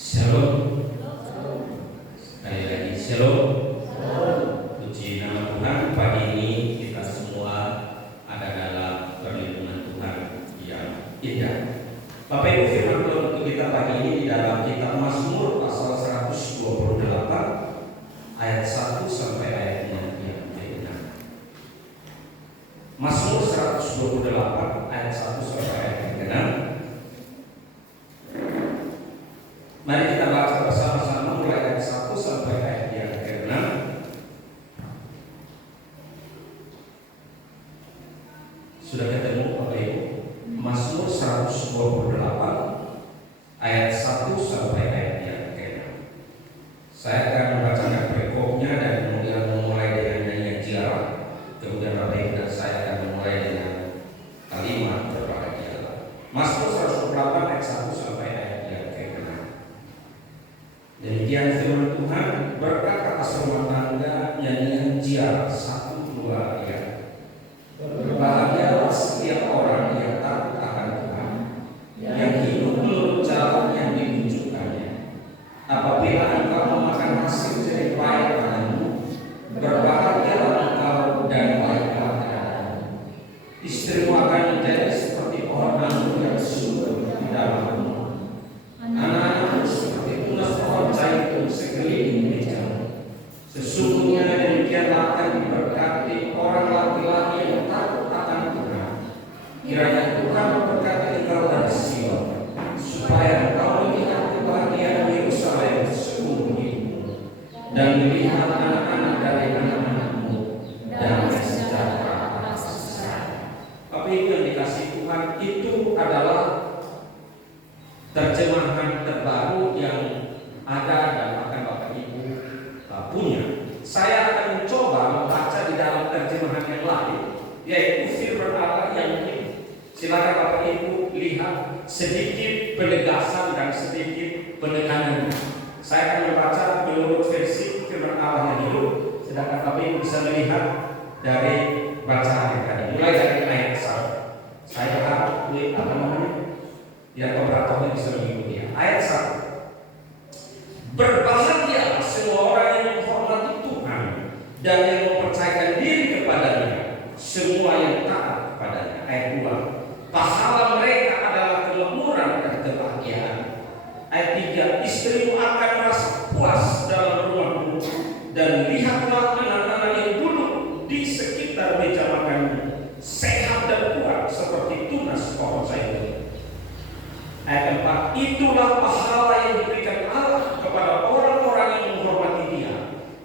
Shalom. Sekali lagi shalom. Puji nama Tuhan, pagi ini kita semua ada dalam perlindungan Tuhan yang indah. Bapak Ibu, firman Tuhan untuk kita pagi ini di dalam kitab Mazmur pasal 128 ayat 1 sampai ayatnya yang ke-6. Mazmur 128 ayat 1 sampai ayat yang ke-6. Mari kita baca bersama-sama mulai ayat 1 sampai ayat yang ke-6. Sudah ketemu Bapak Ibu? Mazmur 128 ayat 1 sampai ayat yang ke-6. Saya akan membacakan perikopnya dan kemudian memulai dengan nyanyian ziarah. Kemudian Bapak Ibu dan saya akan memulai dengan kalimat berbahagialah. Mazmur 128 ayat 1 sampai ayat yang ke-6. Demikian firman Tuhan, berkat atas rumah tangga nyanyian ziarah 1-2 ya. Berbahagialah setiap orang yang takut akan Tuhan, yang hidup menurut jalan yang ditunjukkannya. Apabila engkau memakan hasil jerih payah tanganmu, berbahagialah engkau dan baiklah keadaanmu. Istrimu akan menjadi seperti pohon anggur yang subur di dalam rumah. Anak-anakmu seperti tunas pohon zaitun sekeliling mejamu. Sesungguhnya demikianlah akan diberkati orang laki-laki yang takut akan Tuhan. Kiranya Tuhan memberkati engkau dari Sion, supaya engkau melihat kebahagiaan Yerusalem seumur hidupmu, dan melihat anak-anak dari anak-anakmu damai sejahtera atas Israel. Bapak Ibu yang dikasih Tuhan, itu adalah terjemahan terbaru yang ada dan akan Bapak Ibu punya. Saya akan mencoba membaca di dalam terjemahan yang lain, yaitu firman Allah yang ini. Silakan Bapak Ibu lihat sedikit penegasan dan sedikit penekanan. Saya akan membaca menurut versi firman Allah yang hidup, sedangkan Bapak Ibu bisa melihat dari bacaan yang tadi. Mulai dari ayat 1. Saya harap yang operatornya bisa mengikuti. Ayat 1. Berbahagialah semua orang yang menghormati Tuhan dan yang mempercayakan diri kepadanya, semua yang taat kepadanya. Ayat 2. Pahala mereka adalah kemakmuran dan kebahagiaan. Ayat 3. Istrimu akan merasa puas dalam rumahmu, dan lihatlah anak-anak yang duduk di sekitar meja makanmu, sehat dan kuat seperti tunas pohon zaitun. Ayat 4. Itulah pahala yang diberikan Allah kepada orang-orang yang menghormati Dia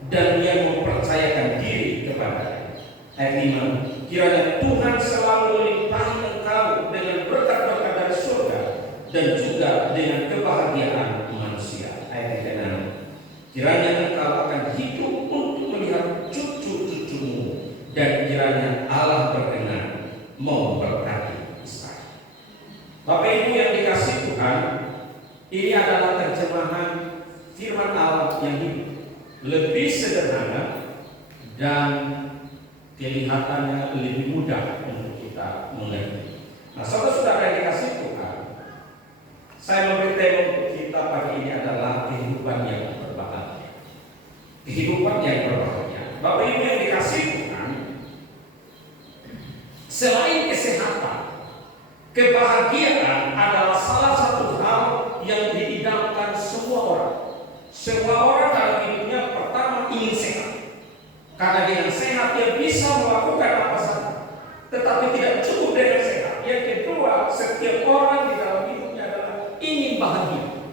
dan yang mempercayakan diri kepadanya. Ayat 5. Kiranya Tuhan selalu melimpahi engkau dengan berkat-berkat dari surga dan juga dengan kebahagiaan manusia. Ayat 6. Kiranya engkau akan hidup untuk melihat cucu-cucumu, dan kiranya Allah berkenan memberkati Israel. Bapak Ibu yang dikasih Tuhan, ini adalah terjemahan firman Allah yang hidup, lebih sederhana dan kelihatannya lebih mudah untuk kita mengerti. Nah, saudara-saudara yang dikasih Tuhan, saya memberi tema untuk kita pagi ini adalah kehidupan yang berbahagia. Kehidupan yang berbahagia. Bapak Ibu yang dikasih Tuhan, selain kesehatan, kebahagiaan adalah salah satu hal yang diidamkan semua orang. Semua orang dalam hidupnya pertama ingin sehat, karena dengan sehat dia bisa melakukan apa saja. Tetapi tidak cukup dengan sehat. Yang kedua, setiap orang di dalam hidupnya adalah ingin bahagia.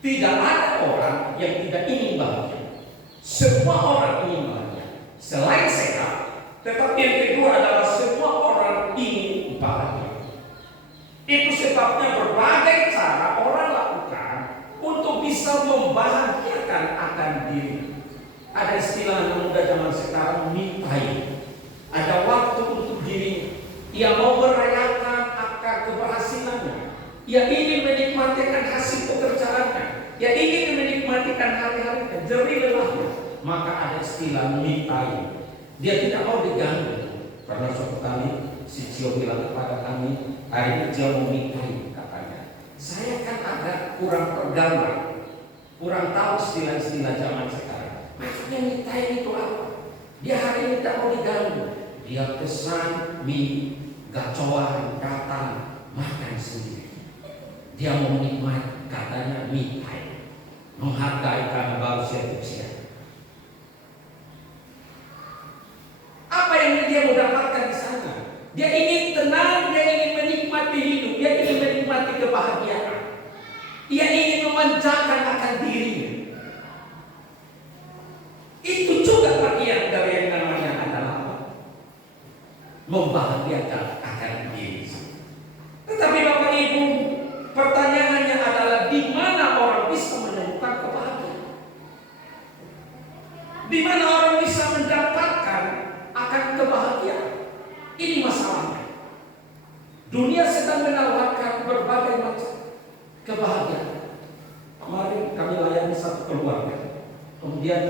Tidak ada orang yang tidak ingin bahagia. Semua orang ingin bahagia. Selain sehat, tetapi yang kedua adalah semua orang ingin bahagia. Itu sebabnya berbagai cara orang lakukan untuk bisa membahagiakan akan diri. Ada istilah anak muda zaman sekarang, me time. Ada waktu untuk diri. Ia mau merayakan akan keberhasilannya. Ia ingin menikmatikan hasil pekerjaannya. Ia ingin menikmatikan hari-harinya, jerih lelahnya. Maka ada istilah me time. Dia tidak mau diganggu. Karena suatu kali si Cio bilang kepada kami, hari ini Cio mau me time katanya. Saya kan agak kurang tergambar. Kurang tahu istilah-istilah zaman sekarang. Maksudnya me time itu apa? Dia hari ini tak mau diganggu. Dia pesan mie gacoan, datang makan sendiri. Dia mau menikmati, katanya me time. Menghargai karena baru siap-siap. Apa yang dia mau dapatkan di sana? Dia ingin tenang, dia ingin menikmati hidup, dia ingin menikmati kebahagiaan. Ia ingin memanjakan akan dirinya. Itu juga bagian dari yang namanya adalah apa? Membahagiakan akan diri. Tetapi Bapak Ibu, pertanyaannya adalah di mana orang bisa menemukan kebahagiaan? Di mana orang bisa mendapatkan akan kebahagiaan? Ini masalahnya. Dunia sedang menawarkan berbagai macam kebahagiaan. Kemarin kami layani satu keluarga. Kemudian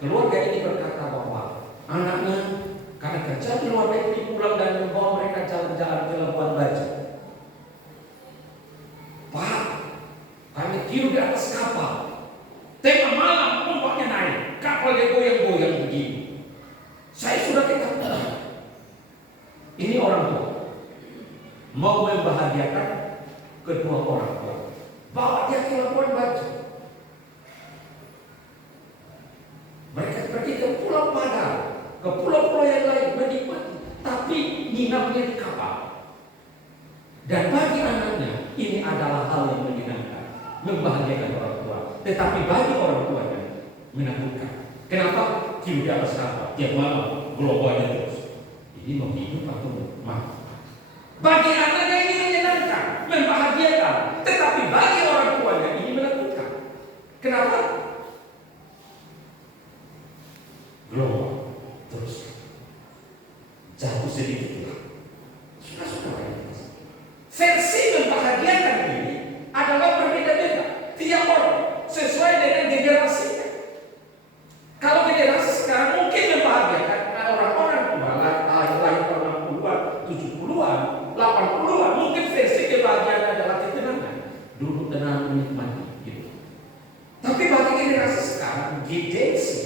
keluarga ini berkata bahwa anaknya karena kerja di luar negeri pulang dan membawa mereka jalan-jalan ke Labuan Bajo. Pak, kami tidur di atas kapal. Tengah malam ombaknya naik, kapalnya goyang-goyang begini. Saya sudah ketakutan. Ini orang tua mau membahagiakan kedua orang tua. Bawa dia ke Labuan Bajo. Mereka pergi ke Pulau Padar, ke pulau-pulau yang lain menikmati, tapi nginapnya di kapal. Dan bagi anaknya ini adalah hal yang menyenangkan, membahagiakan orang tua. Tetapi bagi orang tuanya menakutkan. Kenapa? Tidur di atas kapal tiap malam, globanya terus. Ini mau hidup atau mati? Bagi anaknya ini menyenangkan, membahagiakan. Tetapi bagi orang tuanya ini menakutkan. Kenapa? Global terus jatuh sedikit. Sudah-sudah. Versi membahagiakan ini adalah berbeda-beda. Tiap orang sesuai dengan generasinya. Kalau generasi sekarang mungkin membahagiakan orang-orang tua lahir tahun 60-an, 70-an, 80-an, mungkin versi kebahagiaan adalah ketenangan. Duduk tenang menikmati gitu. Tapi bagi generasi sekarang, gidensi,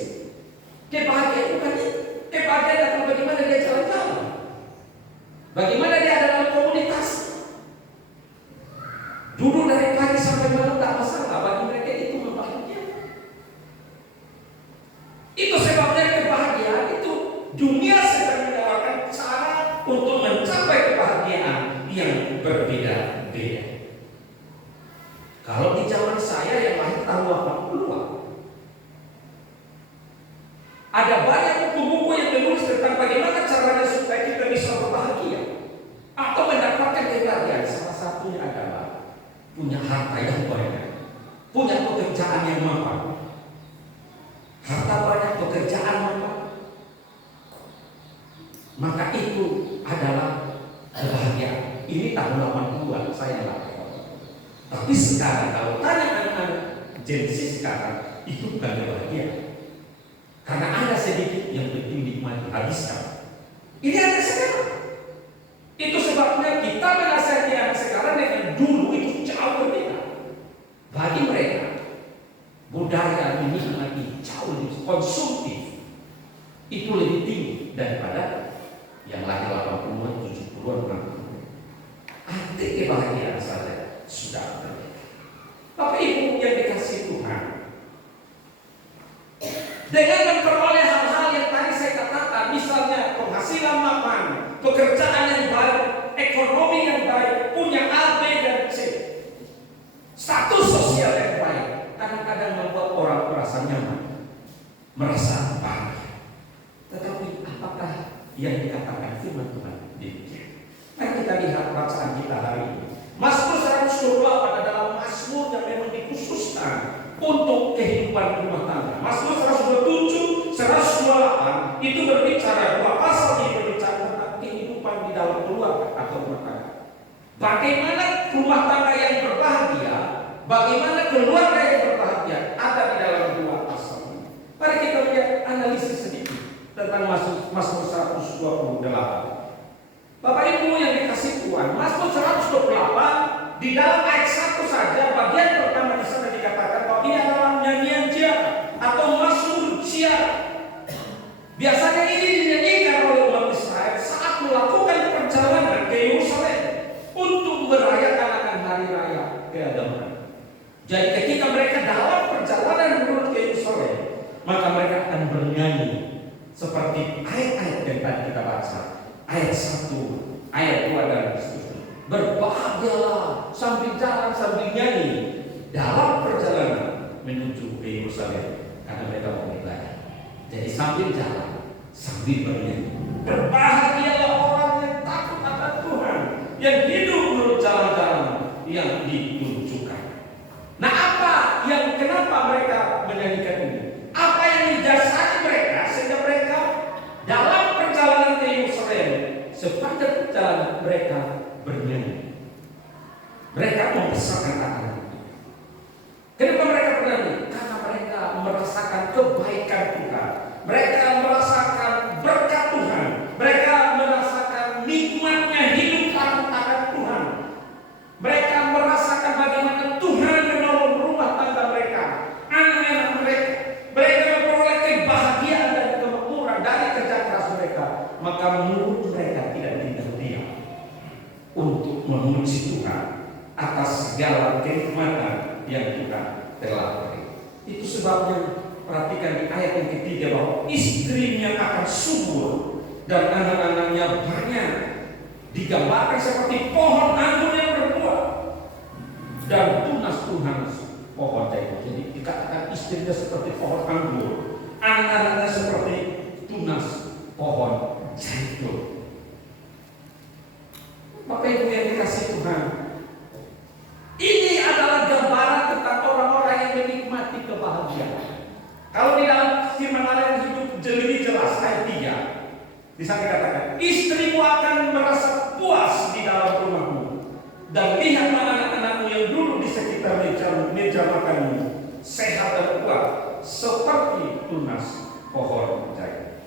kebahagiaan bukan itu. Kebahagiaan adalah bagaimana dia jalan-jalan, bagaimana dia ada dalam komunitas. Duduk dari pagi sampai malam tak masalah. Bagi mereka itu membahagiakan. Itu sebabnya kebahagiaan itu dunia sedang menawarkan cara untuk mencapai kebahagiaan yang berbeda-beda. Kalau di zaman saya yang lahir tahun 80-an, ada banyak buku-buku yang menulis tentang bagaimana caranya supaya kita bisa berbahagia atau mendapatkan kebahagiaan. Salah satunya adalah punya harta yang banyak, punya pekerjaan yang mapan. Harta banyak, pekerjaan mapan, maka itu adalah kebahagiaan. Ini tahun 80-an saya lakukan. Tapi sekarang kalau tanya anak-anak Gen Z sekarang, itu bukan kebahagiaan. Karena ada sedikit yang penting nikmati, habiskan. Ini ada sekarang. Itu sebabnya kita menasihati anak sekarang dengan dulu itu jauh berbeda. Bagi mereka budaya menikmati jauh lebih konsumtif, itu lebih tinggi daripada yang lahir 80-an, 70-an, 60-an. Arti kebahagiaan saja sudah berbeda. Bapak Ibu yang dikasih Tuhan, dengan memperoleh hal-hal yang tadi saya katakan, misalnya penghasilan mapan, pekerjaan yang baik, ekonomi yang baik, punya A, B, dan C, status sosial yang baik, kadang-kadang membuat orang merasa nyaman, merasa bahagia. Tetapi apakah yang dikatakan firman Tuhan demikian? Mari kita lihat bacaan kita hari ini. Mazmur 128 adalah mazmur yang memang dikhususkan untuk kehidupan rumah tangga. Mazmur 127, 128 itu berbicara, dua pasal ini berbicara tentang kehidupan di dalam keluarga atau rumah tangga. Bagaimana rumah tangga yang berbahagia, bagaimana keluarga yang berbahagia ada di dalam dua pasal ini. Mari kita lihat analisis sedikit tentang Mazmur 128. Bapak Ibu yang dikasih Tuhan, Mazmur 128 di dalam ayat 1 saja bagian pertama di sana dikatakan bahwa ini adalah keagamaan. Jadi ketika mereka dalam perjalanan menuju ke Yerusalem, maka mereka akan bernyanyi seperti ayat-ayat yang tadi kita baca. Ayat 1, ayat 2 dan seterusnya. Berbahagialah sambil jalan sambil nyanyi dalam perjalanan menuju ke Yerusalem, karena mereka mau ibadah. Jadi sambil jalan sambil bernyanyi. Berbahagialah orang yang takut akan Tuhan, yang hidup menurut jalan-jalan yang ditunjukkan. Nah, apa yang kenapa mereka menyanyikan ini? Apa yang didasari mereka sehingga mereka dalam perjalanan ke Yerusalem, sepanjang perjalanan mereka bernyanyi. Mereka membesarkan akan itu. Kenapa mereka bernyanyi? Karena mereka merasakan kebaikan Tuhan. Mereka merasakan berkat Tuhan. Mereka merasakan nikmatnya hidup takut akan Tuhan. Mereka merasakan bagaimana Tuhan menolong rumah tangga mereka, anak-anak mereka. Mereka memperoleh kebahagiaan dan kemakmuran dari kerja keras mereka. Maka mulut mereka tidak diam untuk memuji Tuhan atas segala kenikmatan yang Tuhan telah beri. Itu sebabnya perhatikan di ayat yang ketiga bahwa istrinya akan subur dan anak-anaknya banyak. Digambarkan seperti pohon anggur yang berbuah dan tunas-tunas pohon zaitun. Jadi dikatakan istrinya seperti pohon anggur, anak-anaknya seperti tunas pohon zaitun. Bapak Ibu yang dikasih Tuhan, ini adalah gambaran tentang orang-orang yang menikmati kebahagiaan. Kalau di dalam firman Allah yang hidup lebih jelas ayat 3, di sana dikatakan, istrimu akan merasa puas di dalam rumahmu, dan lihatlah anak-anakmu yang duduk di sekitar meja makanmu sehat dan kuat seperti tunas pohon zaitun.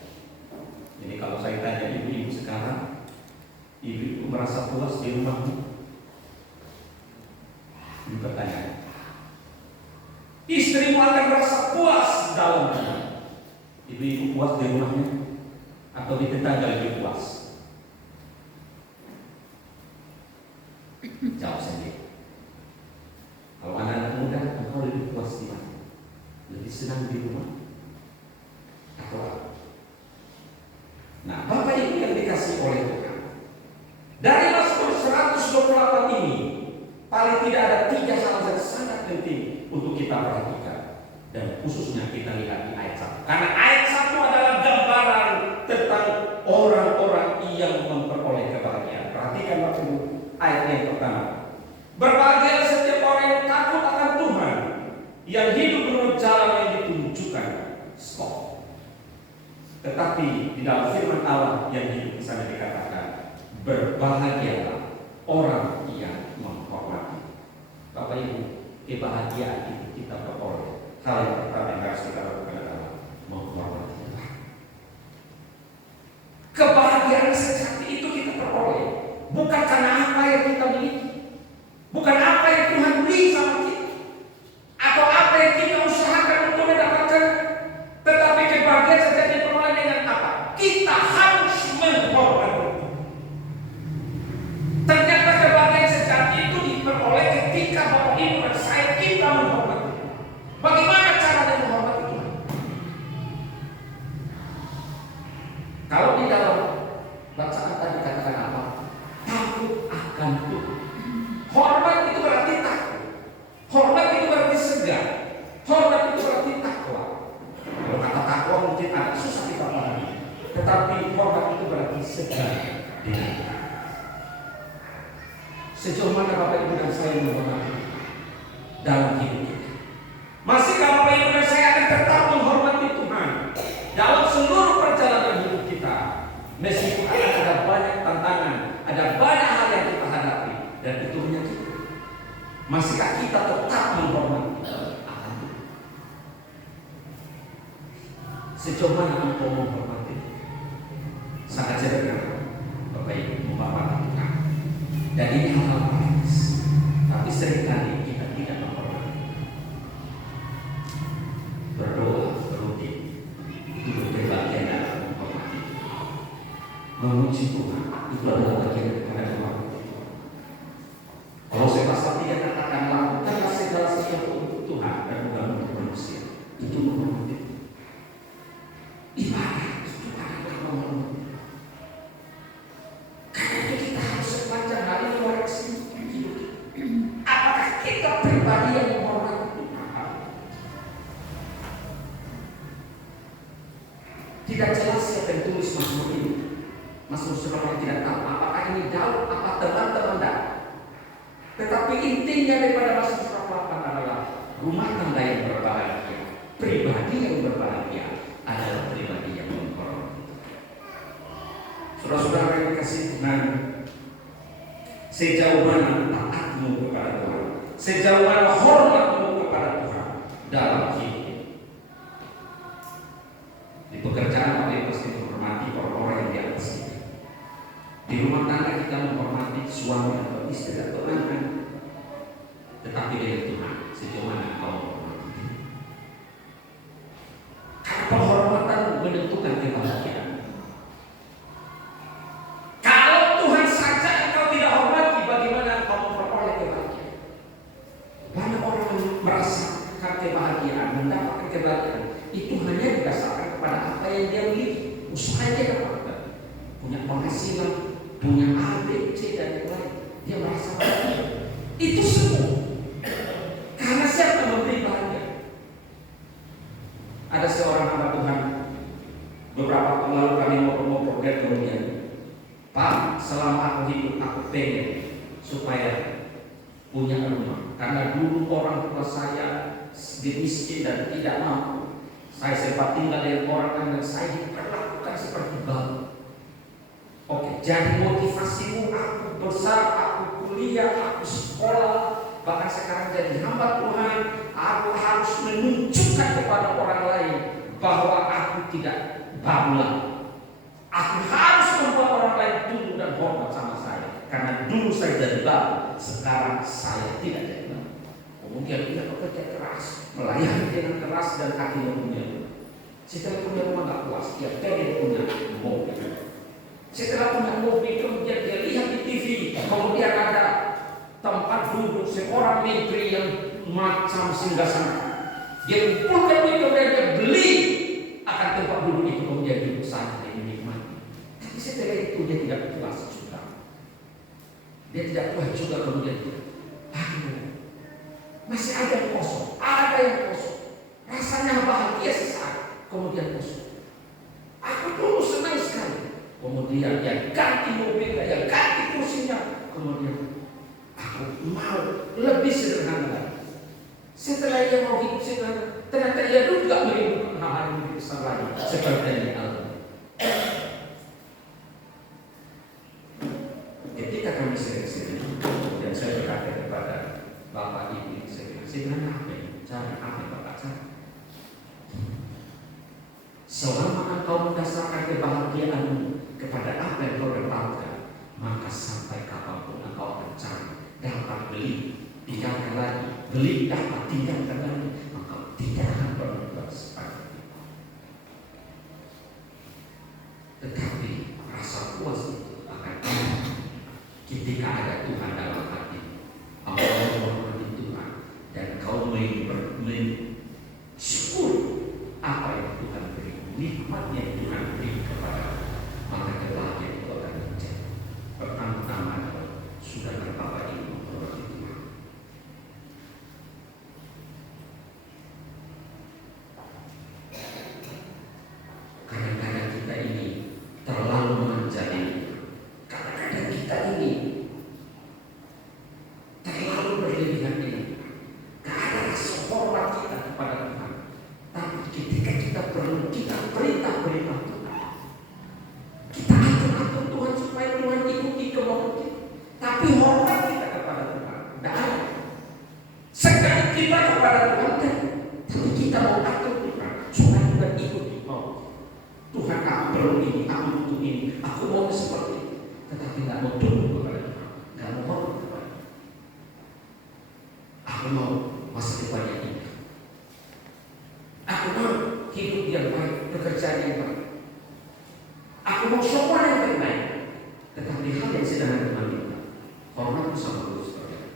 Jadi kalau saya tanya ibu-ibu sekarang, ibu merasa puas di rumahmu? Ini pertanyaan. Istrimu akan merasa puas dalam rumah. Ibu-ibu puas di rumahnya atau di tetangga lebih puas? Jawab sendiri. Kalau anak-anak muda, engkau lebih puas di mana? Lebih senang di rumah atau apa? Nah, Bapak Ibu yang dikasih oleh Tuhan, dari Mazmur 128 ini paling tidak ada 3 hal yang sangat penting untuk kita perhatikan, dan khususnya kita lihat di ayat 1. Karena ayat 1 adalah gambaran tentang orang-orang yang memperoleh kebahagiaan. Perhatikan Bapak Ibu, ayat yang pertama. Berbahagialah setiap orang yang takut akan Tuhan, yang hidup menurut jalan yang ditunjukkan. Stop. Tetapi di dalam firman Allah yang hidup di sana dikatakan, berbahagialah orang yang menghormati. Bapak Ibu, kebahagiaan itu kita peroleh. Hal yang pertama yang harus kita lakukan adalah menghormati Tuhan. Kebahagiaan sejati itu kita peroleh bukan karena apa yang kita miliki, bukan apa yang Tuhan beri sama kita, atau apa yang kita usahakan untuk mendapatkan. Tetapi kebahagiaan sejati diperoleh dengan apa? Kita harus menghormati. Ternyata kebahagiaan sejati itu diperoleh ketika Bapak Ibu dan saya kita menghormati. Bagaimana caranya menghormati Tuhan? Kalau di dalam bacaan tadi katakan apa? Takut akan Tuhan. Hormat itu berarti takut. Hormat itu berarti segan. Hormat itu berarti takwa. Kalau kata takwa mungkin agak susah kita pahami, tetapi hormat itu berarti segan dengan Tuhan. Sejauh mana Bapak Ibu dan saya menghormati dalam hidup kita? Masihkah Bapak Ibu dan saya akan tetap menghormati Tuhan dalam seluruh perjalanan hidup kita? Meskipun ada banyak tantangan, ada banyak hal yang kita hadapi, dan itu menyakiti. Masihkah kita tetap menghormati Tuhan? Sejauh mana engkau menghormati? Sangat sederhana, Bapak Ibu, menghormati Tuhan. Dan ini hal-hal praktis, tapi seringkali kita tidak menghormati. Berdoa, berutin, itu bagian dalam menghormati. Memuji Tuhan itu adalah bagian daripada menghormati Tuhan. Kalau saya pasal 3 katakanlah pribadi yang menghormati Tuhan. Tidak jelas siapa yang tulis Mazmur ini. Mazmur seorang tidak tahu apakah ini Daud, apa teman-teman Daud. Tetapi intinya daripada Mazmur 108 adalah rumah tangga yang berbahagia, pribadi yang berbahagia adalah pribadi yang menghormati. Saudara-saudara yang dikasihi Tuhan, sejauh mana taatmu kepada Tuhan, sejauh mana hormatmu kepada Tuhan dalam hidup. Di pekerjaan kita pasti menghormati orang-orang yang di atas kita. Di rumah tangga kita menghormati suami atau istri atau anak. Tetapi dari Tuhan, sejauh mana kau menghormati? Karena penghormatan menentukan kebahagiaan. Kalau Tuhan saja engkau tidak hormati, bagaimana engkau memperoleh kebahagiaan? Banyak orang yang merasakan kebahagiaan, mendapatkan kebahagiaan itu hanya didasarkan kepada apa yang dia miliki, usaha yang dia dapatkan, punya penghasilan, punya A, B, C dan yang lain. Dia merasa bahagia. Itu semua karena siapa memberi bahagia? Ada seorang hamba Tuhan beberapa waktu lalu kami ngobrol-ngobrol dia kemudian, Pak, selama aku hidup aku pengen supaya punya rumah. Karena dulu orang tua saya miskin dan tidak mampu. Saya sempat tinggal dengan orang yang saya diperlakukan seperti bangsa. Oke, jadi motivasimu aku besar, aku kuliah, aku sekolah, bahkan sekarang jadi hamba Tuhan, aku harus menunjukkan kepada orang lain bahwa aku tidak babulah. Aku harus membuat orang lain tunduk dan hormat sama saya. Karena dulu saya jadi babu, sekarang saya tidak jadi babu. Kemudian dia bekerja keras, melayani dengan keras dan akhirnya punya. Setelah punya rumah gak puas, dia pengen punya mobil. Setelah punya mobil, kemudian dia lihat di TV, kemudian ada tempat duduk seorang menteri yang macam singgasana. Dia kumpulkan duit, kemudian dia beli akan tempat duduk itu, kemudian duduk sana dia menikmati. Tapi setelah itu dia tidak puas juga. Dia tidak puas juga, kemudian masih ada yang kosong, ada yang kosong. Rasanya bahagia sesaat, kemudian kosong. Aku dulu senang sekali. Kemudian dia ganti mobilnya, dia ganti kursinya. Kemudian aku mau lebih sederhana. Setelah dia mau hidup sederhana, ternyata dia juga merindukan hal-hal yang lebih besar lagi, seperti yang dialami. Ketika kami sering-sering, kemudian saya berkata kepada Bapak Ibu, sebenarnya apa yang cari, apa yang Bapak cari? Selama engkau mendasarkan kebahagiaanmu kepada apa yang kau dapatkan, maka sampai kapanpun engkau akan cari, dapat beli, tinggalkan lagi, beli, dapat tinggalkan lagi, engkau tidak akan pernah bersepakat. Tetapi rasa puas itu akan ada ketika ada Tuhan dalam hati. Engkau menghormati Tuhan dan kau mensyukur apa yang Tuhan beri, nikmat yang Tuhan beri kepada, maka kebahagiaan itu akan terjadi. Pertama-tama sudah Bapak Ibu menghormati Tuhan. Kadang-kadang kita ini terlalu menjadi, kadang-kadang kita ini terlalu berlebihan ini. Gak ada rasa hormat kita kepada Tuhan. Tapi ketika kita perlu, kita perintah-perintah Tuhan, kita atur-atur Tuhan supaya Tuhan ikuti kemauan kita. Tapi hormat kita kepada Tuhan tidak ada. Sekali kita kepada Tuhan, tapi kita mau atur Tuhan supaya kita ikuti mau Tuhan. Aku perlu ini, aku butuh ini, aku mau seperti ini, tetapi tidak mau tunduk kepada Tuhan, tidak mau hormat kepada Tuhan. Aku mau masa depan yang indah, aku mau hidup yang baik, pekerjaan yang baik, aku mau semua yang terbaik. Tetapi hal yang sederhana Tuhan minta, hormat sama Tuhan sekalian.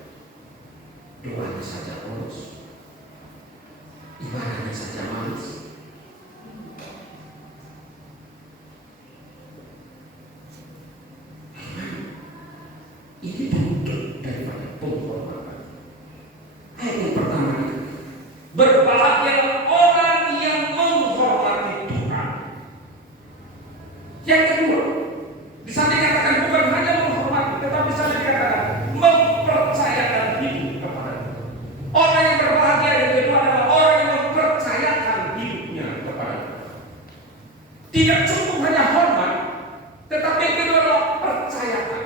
Doanya saja polos, ibadahnya saja manis. Ini bentuk daripada penghormatan. Ayo Tidak cukup hanya hormat, tetapi yang kedua adalah percayakan.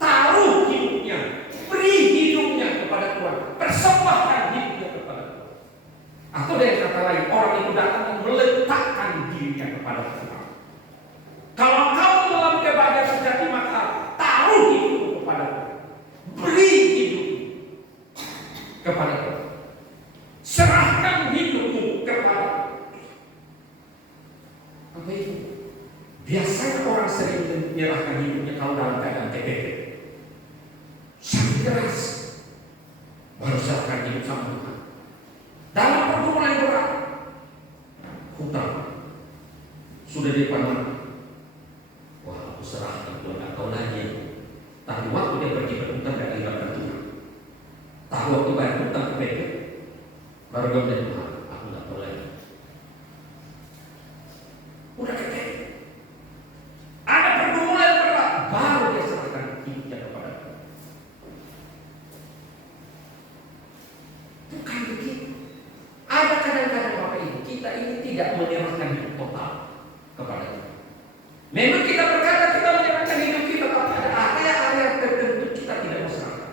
Taruh hidupnya, beri hidupnya kepada Tuhan, persembahkan hidupnya kepada Tuhan. Atau dengan kata lain, orang itu datang dan meletakkan dirinya kepada Tuhan. Kalau kau mengalami kebahagiaan sejati, maka taruh hidupmu kepada Tuhan, beri hidup kepada Tuhan, serahkan hidupmu kepada Tuhan. Apa itu? Biasanya orang sering menyerahkan hidupnya kalau dalam keadaan TPP, sakit keras, baru serahkan hidup sama Tuhan. Dalam pergumulan berat, hutang sudah di depan mata. Wah, aku serahkan Tuhan, kau lagi. Tapi waktu dia pergi berhutang dan ingatkan Tuhan. Tahu waktu bayar hutang ke PP, baru dia bilang, Tuhan, aku nggak tahu lagi. Udah kekeh. Ada pergumulan berat, baru dia serahkan hidupnya kepada Tuhan. Bukan begitu. Ada kadang-kadang Bapak Ibu, kita ini tidak menyerahkan hidup total kepada Tuhan. Memang kita berkata kita menyerahkan hidup kita, tapi ada area-area tertentu kita tidak mau serahkan.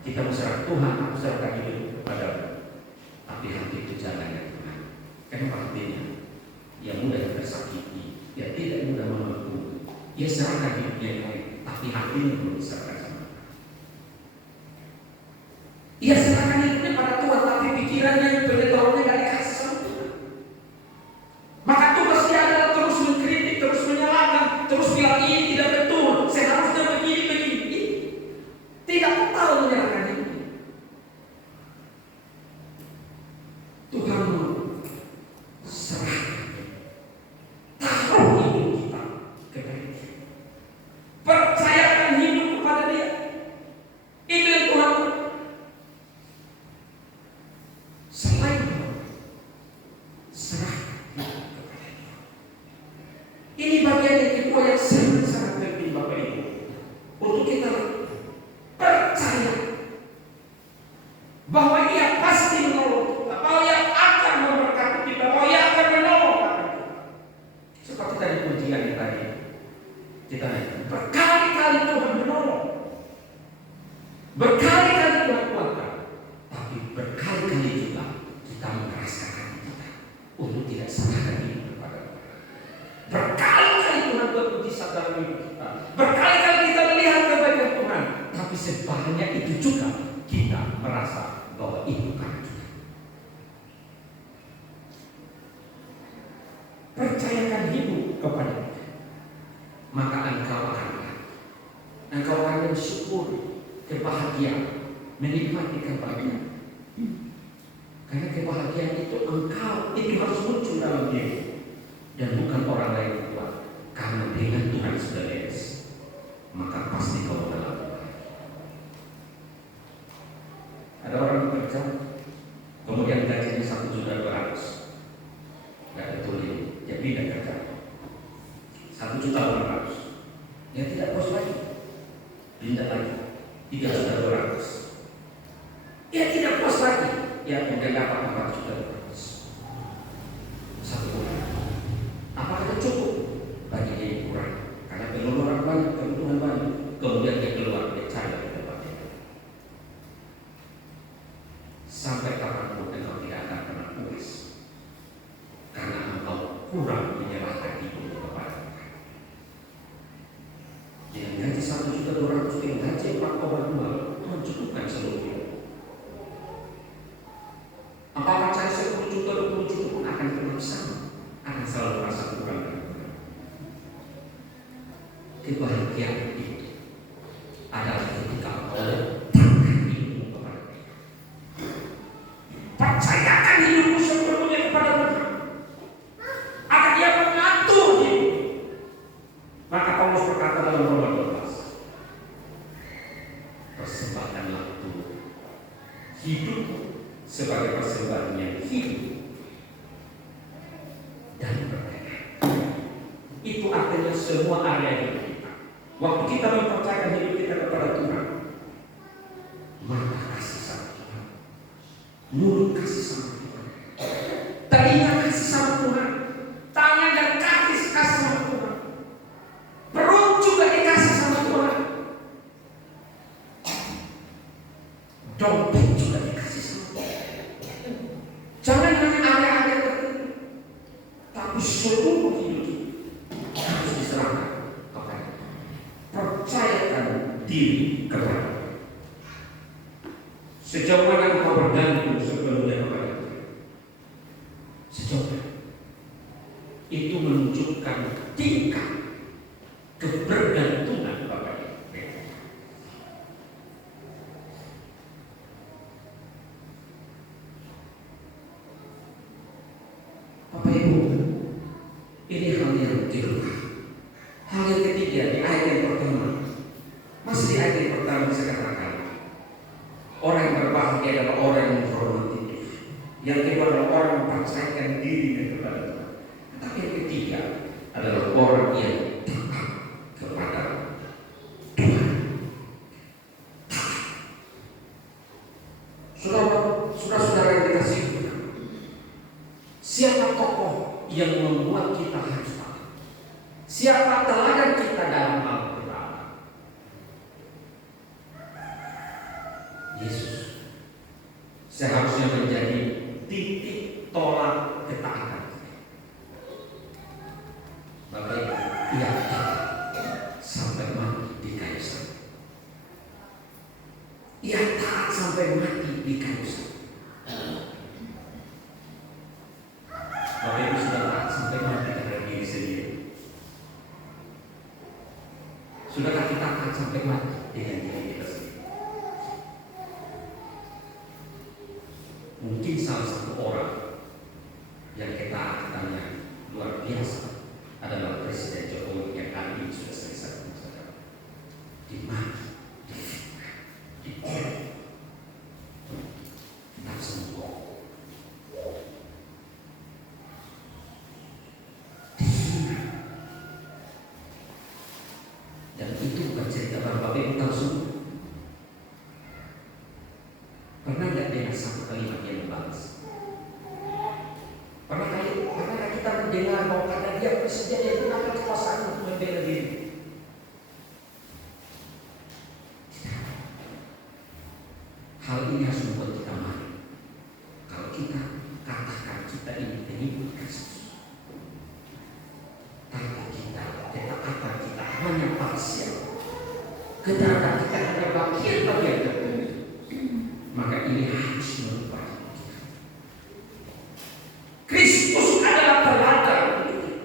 Kita mau serahkan Tuhan, aku serahkan hidup kepada-Mu. Tapi hati itu jalannya Tuhan. Kenapa hatinya? Ia mudah tersakiti, ia tidak mudah memampu. Ia serahkan hidupnya yang lain, tapi hatinya belum diserahkan sama Tuhan. Ia serahkan hidupnya pada Tuhan, tapi pikirannya yang penyetorannya tidak dikasih sama Tuhan. Maka tugas dia adalah terus mengkritik, terus menyalahkan, terus bilang ini tidak betul, seharusnya begini. Tidak total menyerahkan hidupnya. Tuhan serahkan, taruh hidup kita kepada Dia, percayakan hidup kepada Dia. Itu yang Tuhan mau. Selain itu, serahkan hidup kepada Dia. Ini bagian yang kedua yang sangat penting Bapak Ibu, untuk kita percaya bahwa Ia pasti menolong kita, bahwa Ia akan memberkati kita, bahwa Ia akan menolong kita. Seperti tadi pujian yang tadi kita lihat, berkali-kali Tuhan menolong, berkali-kali Tuhan kuatkan, tapi berkali-kali juga kita merasa hati kita untuk tidak serahkan hidup kepada Tuhan. Berkali-kali Tuhan bermujizat dalam hidup kita, berkali-kali kita melihat kebaikan Tuhan, tapi sebanyak itu juga kita merasa bahwa itu karena Tuhan. Percayakan hidup kepada Dia, maka engkau akan bersyukur, kebahagiaan, menikmati kebahagiaan. Karena kebahagiaan itu engkau itu harus muncul dalam diri dan bukan orang lain yang buat. Karena dengan Tuhan sudah beres, maka pasti kau mengalami bahagia. Ada orang bekerja, kemudian gajinya 1.200.000, nggak betul ini, dia pindah kerja 1.200.000, dia tidak puas lagi, pindah lagi 3.200.000, dia tidak puas lagi, dia kemudian dapat 4.200.000 satu bulan. Apakah itu cukup? Bagi dia kurang, karena pengeluaran banyak, kebutuhan banyak, kemudian dia keluar, dia cari ke tempat yang lain. Sampai kapanpun engkau tidak akan pernah puas, karena engkau kurang menyerahkan hidup kepada Tuhan. Dengan gaji 1.200.000, dengan gaji 4,2, Tuhan cukupkan seluruhnya. Apakah cari 10 juta, 20 juta pun akan tetap sama, akan selalu merasa kurang. Kebahagiaan itu adalah ketika engkau letakkan hidupmu kepada Dia, percayakan hidupmu sepenuhnya kepada Tuhan, akan Dia mengatur hidup. Maka Paulus berkata dalam Roma 12, persembahkanlah Tuhan hidupmu sebagai persembahan yang hidup dan berkenan. Itu artinya semua area hidup kita. Waktu kita mempercayakan hidup kita kepada Tuhan, mata kasih sama Tuhan, mulut kasih sama Tuhan, telinga kasih sama Tuhan, tangan dan kaki kasih seluruh hidup kita harus diserahkan kepada. Percayakan diri kepada. Sejauh mana engkau bergantung sepenuhnya kepada Tuhan? Sejauh mana? Itu menunjukkan tingkat kebergantungan kepada Tuhan. Bapak Ibu, ini hal yang kedua. Hal yang ketiga di ayat yang pertama. Masih di ayat yang pertama bisa katakan, orang yang berbahagia adalah orang yang menghormati Tuhan. Yang kedua adalah orang yang mempercayakan dirinya kepada Tuhan. Tetapi yang ketiga adalah orang yang taat kepada Tuhan. Saudara-saudara yang dikasihi Tuhan, siapa tokoh yang membuat kita harus taat? Siapa teladan kita dalam hal ketaatan? Yesus seharusnya menjadi titik tolak ketaatan. Bapak Ibu, ia taat sampai mati di kayu salib. Ia taat sampai mati di kayu salib. Bapak Ibu sudah taat sampai mati terhadap diri sendiri. Sudahkah kita taat sampai mati dengan diri kita sendiri? Mungkin salah satu orang yang ketaatannya luar biasa adalah Presiden Jokowi yang hari ini sudah selesai dimaki, difitnah, diolok, tidak sembuh, dihina. Dan itu bukan cerita Bapak Ibu tahu semua. Pernah nggak dengar satu kalimat yang membalas? Pernah kita mendengar bahwa karena dia presiden dia gunakan kekuasaan untuk membela diri? Hal ini harus membuat kita malu. Kalau kita katakan kita ini pengikut Kristus, tapi ketaatan kita hanya parsial, ketaatan kita hanya bagian-bagian tertentu, maka ini harus melupakan kita. Kristus adalah teladan untuk kita.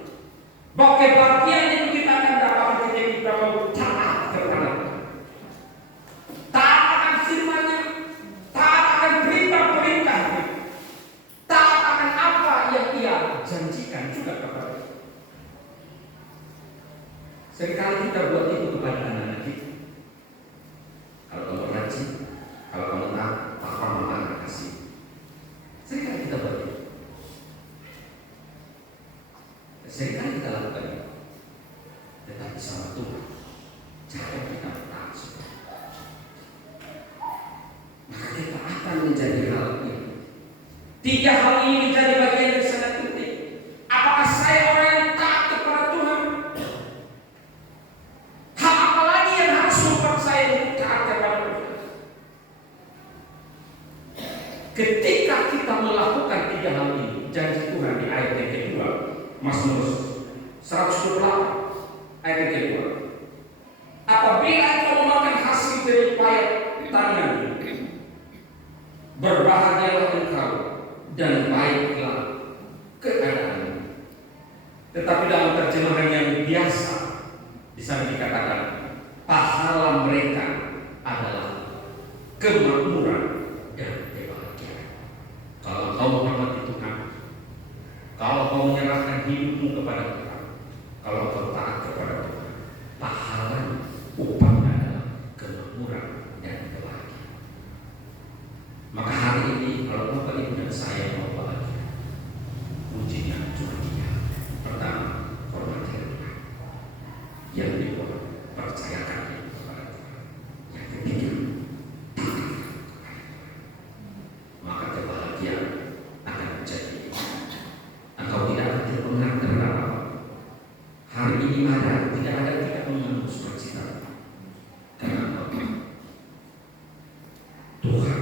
Bagian itu kita akan dapat ketika kita mau taat kepada Tuhan. Taat akan firman-Nya, taat akan perintah-perintah-Nya, taat akan apa yang Ia janjikan juga kepada kita. Seringkali kita buat itu kepada anak-anak kita. Kalau kamu rajin, kalau kamu taat, papa mama akan kasih. Seringkali kita buat itu. Seringkali kita lakukan itu. Tetapi sama Tuhan, cara kita taat semua. Maka kita akan menjadi hal ini. Tiga hal ini menjadi bagian yang sangat penting. Apakah saya orang yang taat kepada Tuhan? Hal apa lagi yang harus membuat saya taat kepada Tuhan? Ketika kita melakukan tiga hal ini, janji Tuhan di ayat yang kedua, Mazmur 128 ayat yang kedua. Apabila engkau memakan hasil dari payah tanganmu, berbahagialah engkau dan baiklah keadaanmu. Tetapi dalam terjemahan yang biasa di sana dikatakan pahala mereka adalah kemakmuran dan kebahagiaan. Kalau kau menghormati Tuhan, kalau kau menyerahkan hidupmu kepada Tuhan, kalau kau taat kepada Tuhan, pahala upahnya adalah kemakmuran dan kebahagiaan. Maka hari ini kalau Bapak Ibu dan saya mau bahagia, kuncinya cuma tiga. Pertama, hormati Tuhan. Yang kedua, percayakan kepada Tuhan. Yang ketiga, maka kebahagiaan akan menjadi. Engkau tidak akan terpengaruh terhadap apa. Hari ini tidak mengganggu sukacita. Karena apa? Tuhan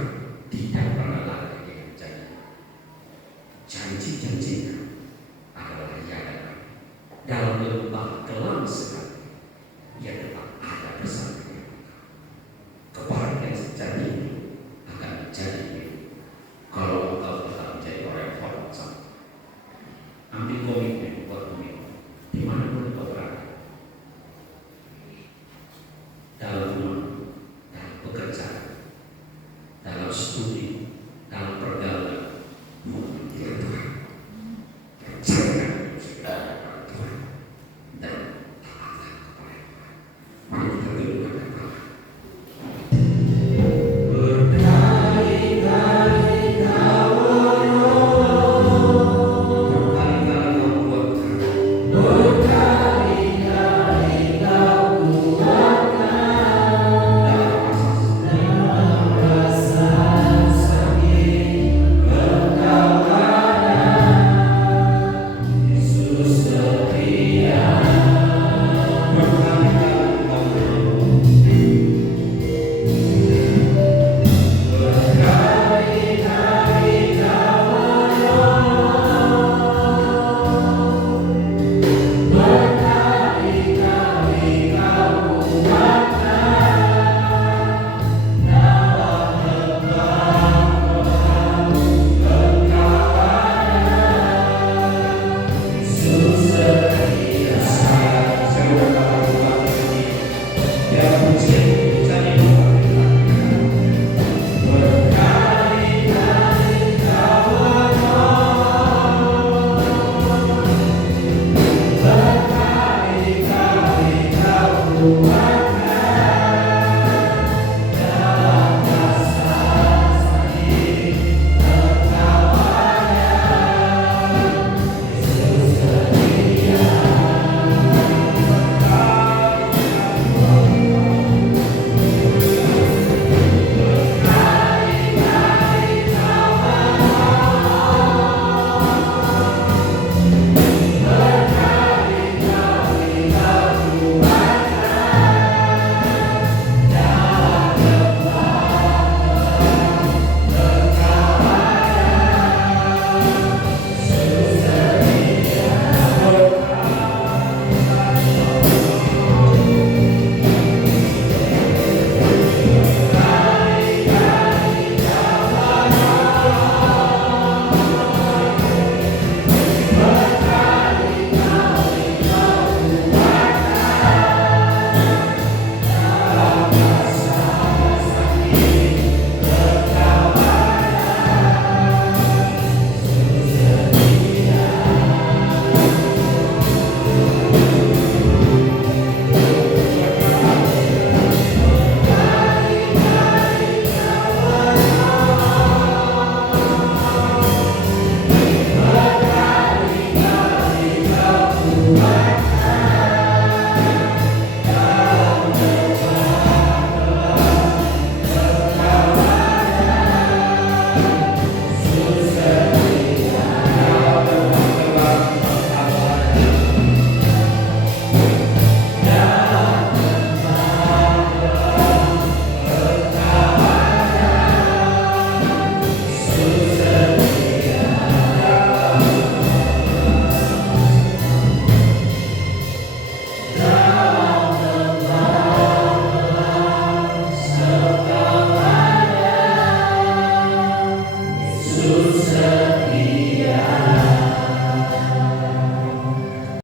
tidak pernah lalai dengan janji. Janji-janji